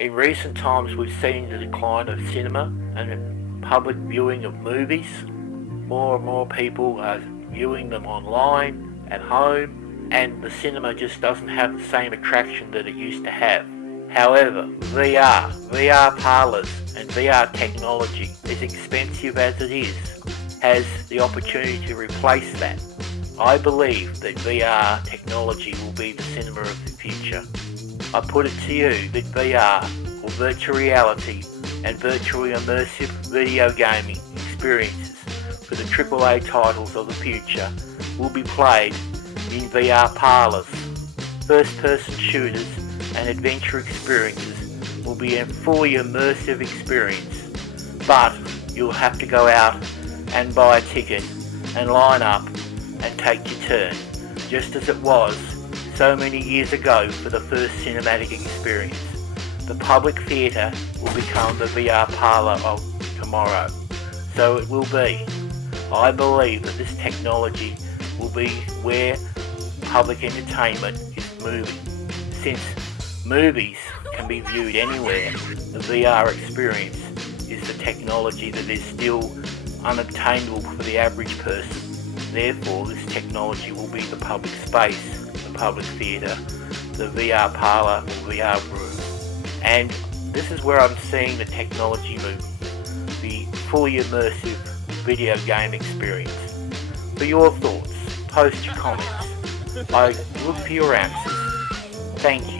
In recent times we've seen the decline of cinema and public viewing of movies. More and more people are viewing them online, at home, and the cinema just doesn't have the same attraction that it used to have. However, VR parlors and VR technology, as expensive as it is, has the opportunity to replace that. I believe that VR technology will be the cinema of the future. I put it to you that VR, or virtual reality, and virtually immersive video gaming experiences for the AAA titles of the future will be played in VR parlors. First-person shooters and adventure experiences will be a fully immersive experience, but you'll have to go out and buy a ticket and line up and take your turn, just as it was so many years ago for the first cinematic experience. The public theatre will become the VR parlour of tomorrow. So it will be. I believe that this technology will be where public entertainment is moving. Since movies can be viewed anywhere, the VR experience is the technology that is still unobtainable for the average person. Therefore, this technology will be the public space, the public theatre, the VR parlour or VR room. And this is where I'm seeing the technology move, the fully immersive video game experience. For your thoughts, post your comments. I look for your answers. Thank you.